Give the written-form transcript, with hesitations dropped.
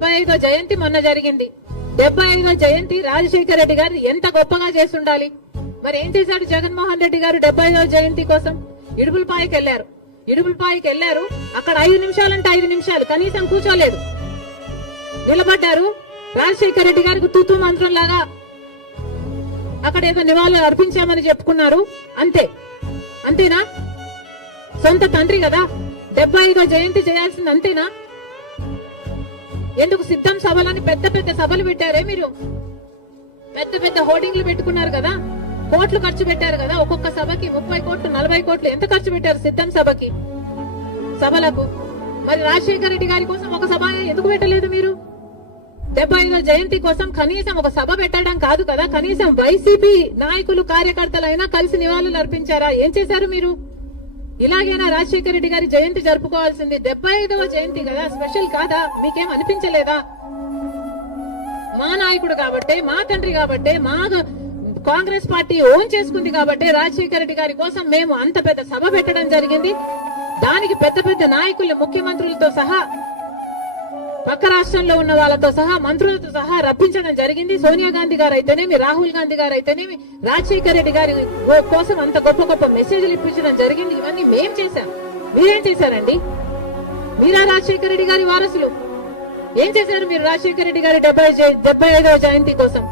75వ జయంతి మొన్న జరిగింది. 75వ జయంతి రాజశేఖర రెడ్డి గారు ఎంత గొప్పగా చేస్తుండాలి. మరి ఏం చేశాడు జగన్మోహన్ రెడ్డి గారు 75వ జయంతి కోసం? ఇడుపులపాయకి వెళ్లారు. అక్కడ 5 నిమిషాలంటే 5 నిమిషాలు కనీసం కూర్చోలేదు, నిలబడ్డారు. రాజశేఖర రెడ్డి గారికి తూతూ మంత్రం లాగా అక్కడ ఏదో నివాళులు అర్పించామని చెప్పుకున్నారు. అంతేనా? సొంత తండ్రి కదా 75వ జయంతి చేయాల్సింది, అంతేనా? ఎందుకు సిద్ధం సభలని పెద్ద పెద్ద సభలు పెట్టారే మీరు? పెద్ద పెద్ద హోర్డింగ్లు పెట్టుకున్నారు కదా, కోట్లు ఖర్చు పెట్టారు కదా, ఒక్కొక్క సభకి 30 కోట్లు 40 కోట్లు ఎంత ఖర్చు పెట్టారు సిద్ధం సభలకు? మరి రాజశేఖర రెడ్డి గారి కోసం ఒక సభ ఎందుకు పెట్టలేదు మీరు? 75వ జయంతి కోసం కనీసం ఒక సభ పెట్టడం కాదు కదా, కనీసం వైసీపీ నాయకులు కార్యకర్తలైనా కలిసి నివాళులు అర్పించారా? ఏం చేశారు మీరు? ఇలాగైనా రాజశేఖర రెడ్డి గారి జయంతి జరుపుకోవాల్సింది. 75వ జయంతి కదా, స్పెషల్ కాదా? మీకేం అనిపించలేదా? మా నాయకుడు కాబట్టే, మా తండ్రి కాబట్టే, మా కాంగ్రెస్ పార్టీ ఓన్ చేసుకుంది కాబట్టి రాజశేఖర రెడ్డి గారి కోసం మేము అంత పెద్ద సభ పెట్టడం జరిగింది. దానికి పెద్ద పెద్ద నాయకులు, ముఖ్యమంత్రులతో సహా, పక్క రాష్ట్రంలో ఉన్న వాళ్ళతో సహా, మంత్రులతో సహా రప్పించడం జరిగింది. సోనియా గాంధీ గారు అయితేనేమి, రాహుల్ గాంధీ గారు అయితేనేమి, రాజశేఖర రెడ్డి గారి కోసం అంత గొప్ప గొప్ప మెసేజ్లు ఇప్పించడం జరిగింది. ఇవన్నీ మేం చేశాం. మీరేం చేశారండి? మీరా రాజశేఖర రెడ్డి గారి వారసులు? ఏం చేశారు మీరు రాజశేఖర రెడ్డి గారి 75వ జయంతి కోసం?